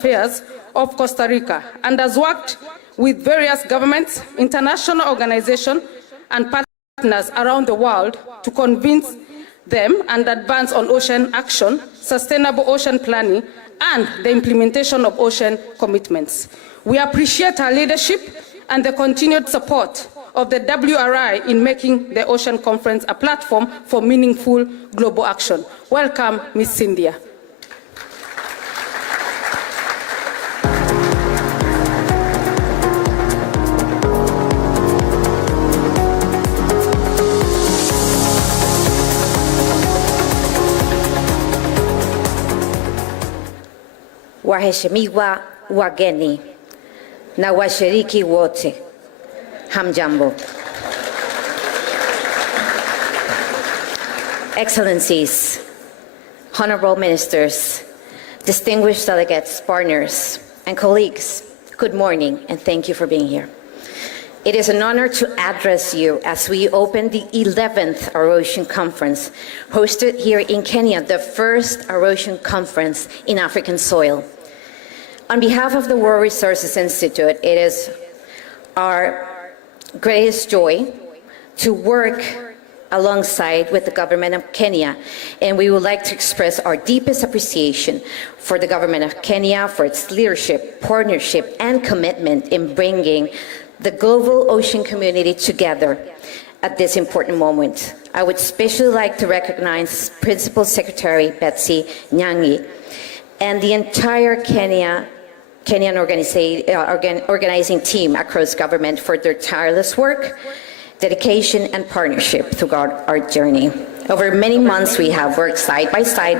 Affairs of Costa Rica and has worked with various governments, international organizations, and partners around the world to convince them and advance on ocean action, sustainable ocean planning, and the implementation of ocean commitments. We appreciate her leadership and the continued support of the WRI in making the Ocean Conference a platform for meaningful global action. Welcome, Ms. Cynthia. Waheshimiwa wageni na washiriki wote, hamjambo. Excellencies, honorable ministers, distinguished delegates, partners, and colleagues, good morning and thank you for being here. It is an honor to address you as we open the 11th ArOcean Conference, hosted here in Kenya, the first ArOcean Conference in African soil. On behalf of the World Resources Institute, it is our greatest joy to work alongside with the government of Kenya, and we would like to express our deepest appreciation for the government of Kenya, for its leadership, partnership, and commitment in bringing the global ocean community together at this important moment. I would especially like to recognize Principal Secretary Betsy Nyangi and the entire Kenyan organizing team across government for their tireless work, dedication, and partnership throughout our journey. Over many months, we have worked side by side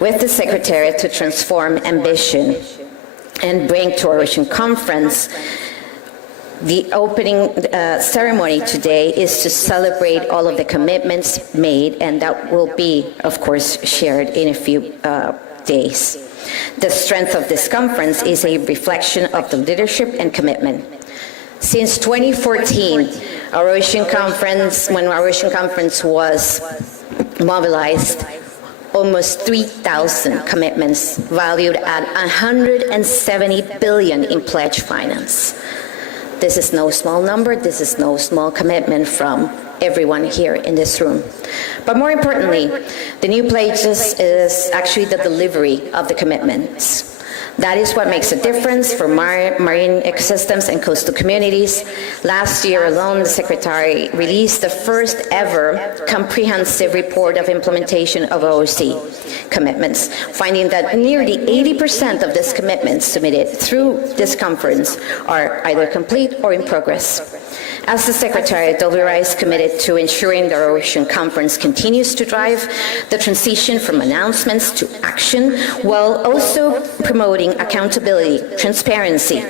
with the Secretariat to transform ambition and bring to our Ocean Conference. The opening ceremony today is to celebrate all of the commitments made, and that will be, of course, shared in a few days. The strength of this conference is a reflection of the leadership and commitment. Since 2014, our Ocean Conference, when our Ocean Conference was mobilized, almost 3,000 commitments valued at 170 billion in pledge finance. This is no small number, this is no small commitment from everyone here in this room. But more importantly, the new pledges is actually the delivery of the commitments. That is what makes a difference for marine ecosystems and coastal communities. Last year alone, the Secretary released the first ever comprehensive report of implementation of OOC commitments, finding that nearly 80% of these commitments submitted through this conference are either complete or in progress. As the Secretary, WRI is committed to ensuring the Ocean Conference continues to drive the transition from announcements to action, while also promoting accountability, transparency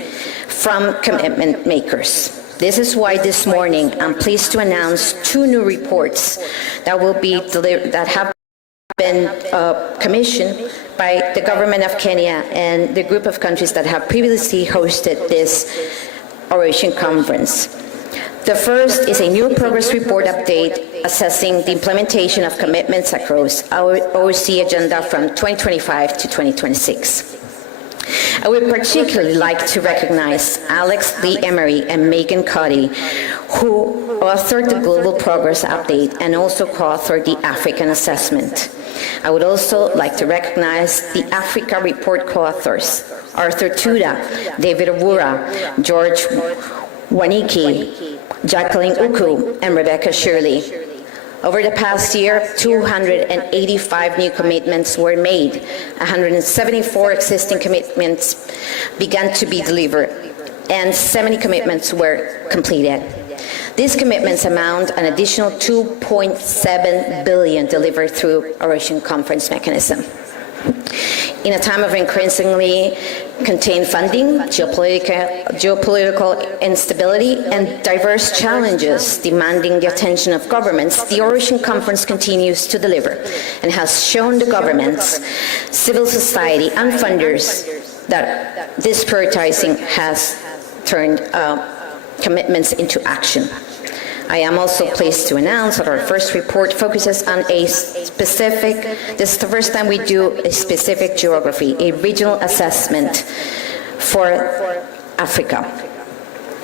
from commitment makers. This is why this morning I'm pleased to announce 2 new reports that will be delivered, that have been commissioned by the government of Kenya and the group of countries that have previously hosted this Ocean Conference. The first is a new progress report update assessing the implementation of commitments across our OOC agenda from 2025 to 2026. I would particularly like to recognize Alex Lee Emery and Megan Cuddy, who authored the Global Progress Update and also co-authored the African Assessment. I would also like to recognize the Africa Report co-authors, Arthur Tuda, David Awura, George Waniki, Jacqueline Uku, and Rebecca Shirley. Over the past year, 285 new commitments were made. 174 existing commitments began to be delivered, and 70 commitments were completed. These commitments amount an additional 2.7 billion delivered through our Ocean Conference mechanism. In a time of increasingly contained funding, geopolitical instability, and diverse challenges demanding the attention of governments, the Ocean Conference continues to deliver and has shown the governments, civil society, and funders that this prioritizing has turned commitments into action. I am also pleased to announce that our first report focuses on a specific, this is the first time we do a specific geography, a regional assessment for Africa.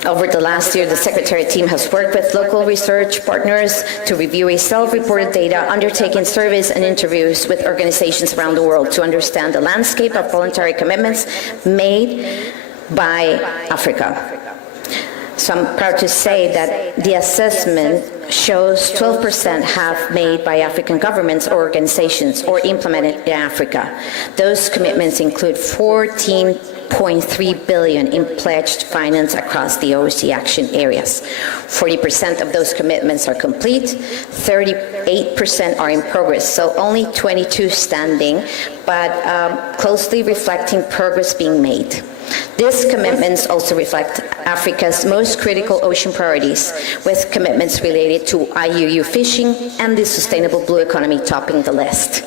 Over the last year, the Secretariat team has worked with local research partners to review a self-reported data, undertaking surveys and interviews with organizations around the world to understand the landscape of voluntary commitments made by Africa. So I'm proud to say that the assessment shows 12% have made by African governments or organizations or implemented in Africa. Those commitments include 14.3 billion in pledged finance across the OC action areas. 40% of those commitments are complete, 38% are in progress, so only 22 standing, but closely reflecting progress being made. These commitments also reflect Africa's most critical ocean priorities, with commitments related to IUU fishing and the sustainable blue economy topping the list.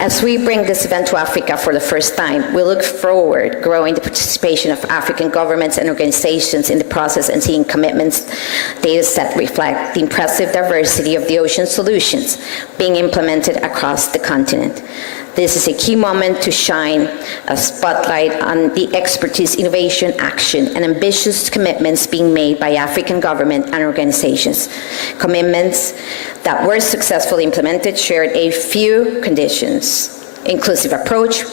As we bring this event to Africa for the first time, we look forward growing the participation of African governments and organizations in the process and seeing commitments data set reflect the impressive diversity of the ocean solutions being implemented across the continent. This is a key moment to shine a spotlight on the expertise, innovation, action, and ambitious commitments being made by African government and organizations. Commitments that were successfully implemented shared a few conditions: inclusive approach,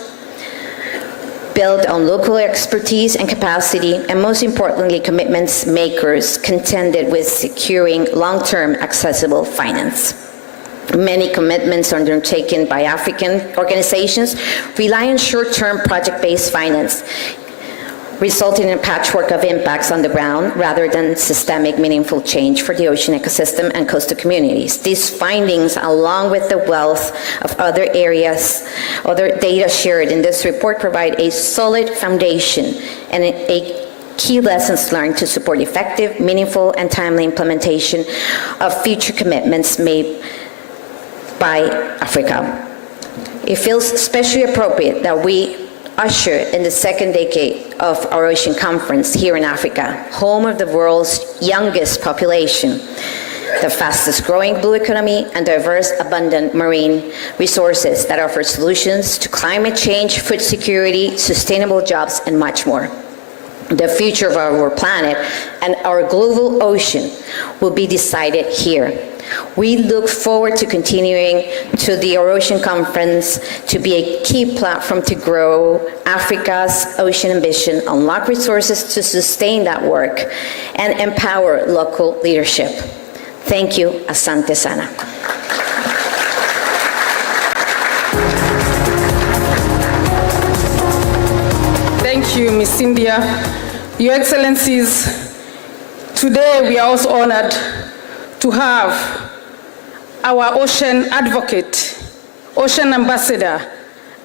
build on local expertise and capacity, and most importantly, commitments makers contended with securing long-term accessible finance. Many commitments undertaken by African organizations rely on short-term project-based finance, resulting in a patchwork of impacts on the ground rather than systemic, meaningful change for the ocean ecosystem and coastal communities. These findings, along with the wealth of other areas, other data shared in this report, provide a solid foundation and a key lessons learned to support effective, meaningful, and timely implementation of future commitments made by Africa. It feels especially appropriate that we usher in the second decade of our Ocean Conference here in Africa, home of the world's youngest population, the fastest growing blue economy, and diverse, abundant marine resources that offer solutions to climate change, food security, sustainable jobs, and much more. The future of our planet and our global ocean will be decided here. We look forward to continuing to the Ocean Conference to be a key platform to grow Africa's ocean ambition, unlock resources to sustain that work, and empower local leadership. Thank you. Asante sana. Thank you, Ms. Cynthia. Your Excellencies, today we are also honored to have our ocean advocate, ocean ambassador,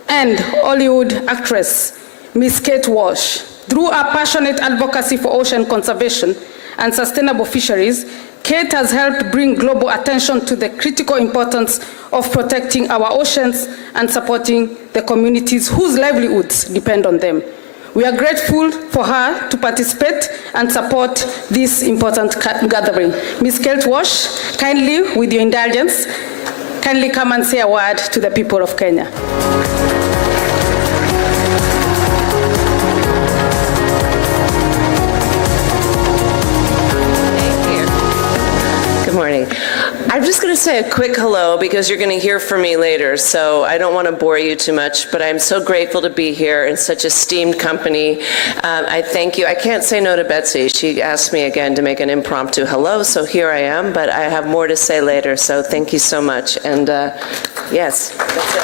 and Hollywood actress, Ms. Kate Walsh. Through her passionate advocacy for ocean conservation and sustainable fisheries, Kate has helped bring global attention to the critical importance of protecting our oceans and supporting the communities whose livelihoods depend on them. We are grateful for her to participate and support this important gathering. Ms. Kate Walsh, kindly, with your indulgence, kindly come and say a word to the people of Kenya. Good morning. I'm just going to say a quick hello because you're going to hear from me later, so I don't want to bore you too much, but I'm so grateful to be here in such esteemed company. I thank you. I can't say no to Betsy. She asked me again to make an impromptu hello, so here I am, but I have more to say later, so thank you so much. And yes, that's it.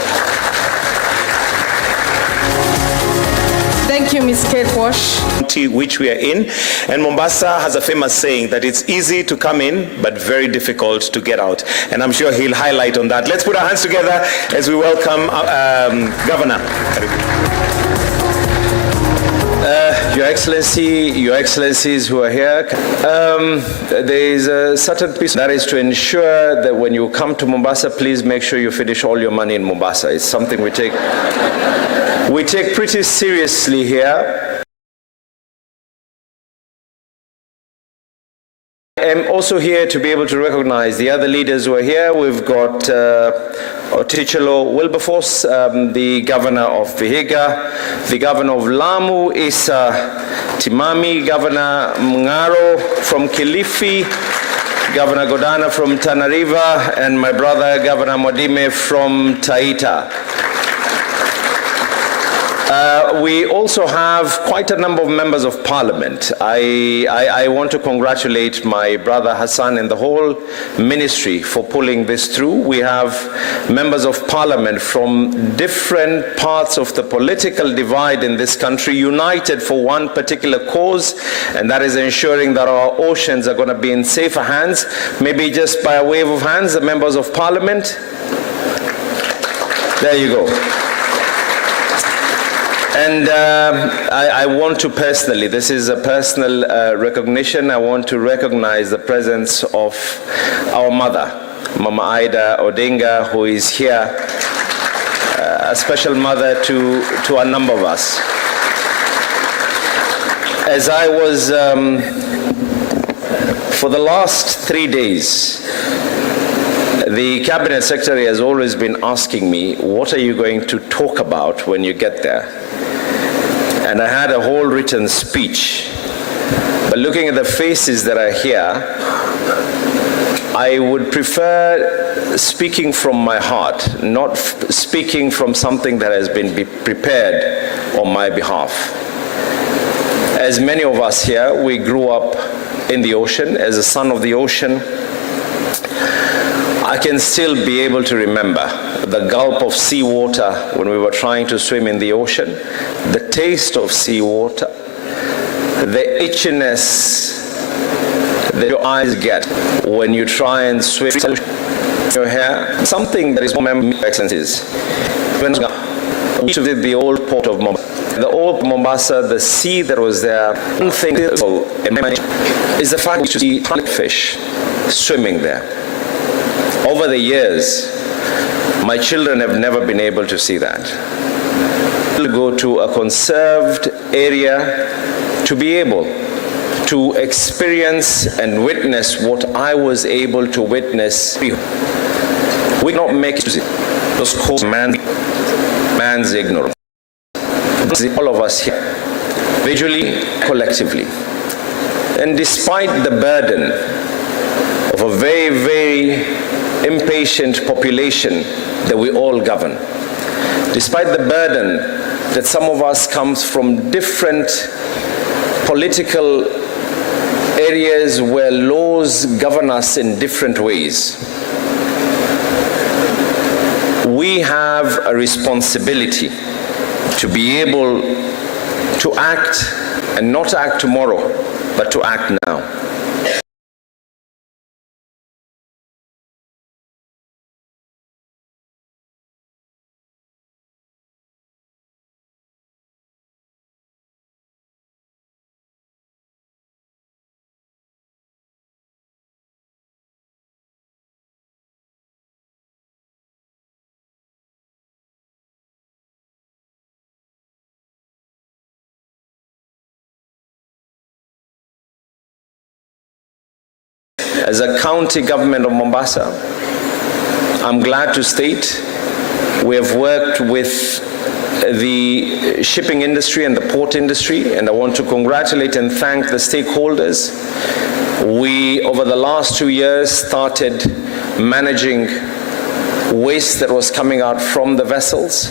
Thank you, Ms. Kate Walsh. Which we are in, and Mombasa has a famous saying that it's easy to come in but very difficult to get out, and I'm sure he'll highlight on that. Let's put our hands together as we welcome Governor. Your Excellency, Your Excellencies who are here, there is a certain piece that is to ensure that when you come to Mombasa, please make sure you finish all your money in Mombasa. It's something we take pretty seriously here. am also here to be able to recognize the other leaders who are here. We've got Otichelo Wilberforce, the governor of Vihiga, the governor of Lamu, Isa Timami, Governor Mngaro from Kilifi, Governor Godana from Tana River, and my brother, Governor Modime from Taita. We also have quite a number of members of parliament. I want to congratulate my brother Hassan and the whole ministry for pulling this through. We have members of parliament from different parts of the political divide in this country united for one particular cause, and that is ensuring that our oceans are going to be in safer hands. Maybe just by a wave of hands, the members of parliament. There you go. And I want to personally, this is a personal recognition, I want to recognize the presence of our mother, Mama Ida Odinga, who is here, a special mother to a number of us. As I was, for the last 3 days, the Cabinet Secretary has always been asking me, what are you going to talk about when you get there? And I had a whole written speech. But looking at the faces that are here, I would prefer speaking from my heart, not speaking from something that has been prepared on my behalf. As many of us here, we grew up in the ocean. As a son of the ocean, I can still be able to remember the gulp of seawater when we were trying to swim in the ocean, the taste of seawater, the itchiness that your eyes get when you try and swim your hair, something that is more memorable, Excellencies. When we visited the old port of Mombasa, the sea that was there, one thing is the fact that you see fish swimming there. Over the years, my children have never been able to see that. We'll go to a conserved area to be able to experience and witness what I was able to witness. We cannot make it those cause man's ignorance. All of us here, individually, collectively. And despite the burden of a very, very impatient population that we all govern, despite the burden that some of us comes from different political areas where laws govern us in different ways, we have a responsibility to be able to act, and not act tomorrow, but to act now. As a county government of Mombasa, I'm glad to state we have worked with the shipping industry and the port industry, and I want to congratulate and thank the stakeholders. We, over the last 2 years, started managing waste that was coming out from the vessels.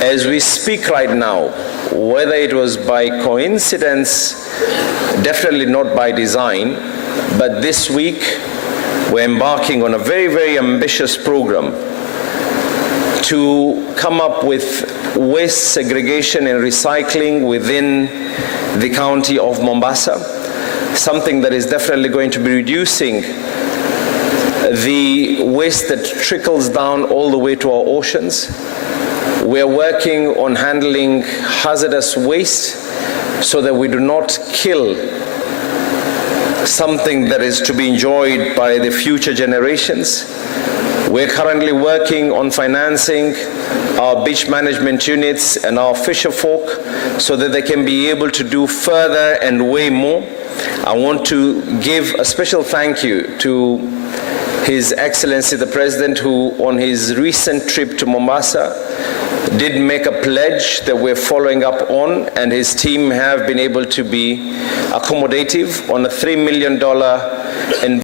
As we speak right now, whether it was by coincidence, definitely not by design, but this week we're embarking on a very, very ambitious program to come up with waste segregation and recycling within the county of Mombasa, something that is definitely going to be reducing the waste that trickles down all the way to our oceans. We're working on handling hazardous waste so that we do not kill something that is to be enjoyed by the future generations. We're currently working on financing our beach management units and our fisher folk so that they can be able to do further and way more. I want to give a special thank you to His Excellency the President, who on his recent trip to Mombasa did make a pledge that we're following up on, and his team have been able to be accommodative on a $3 million investment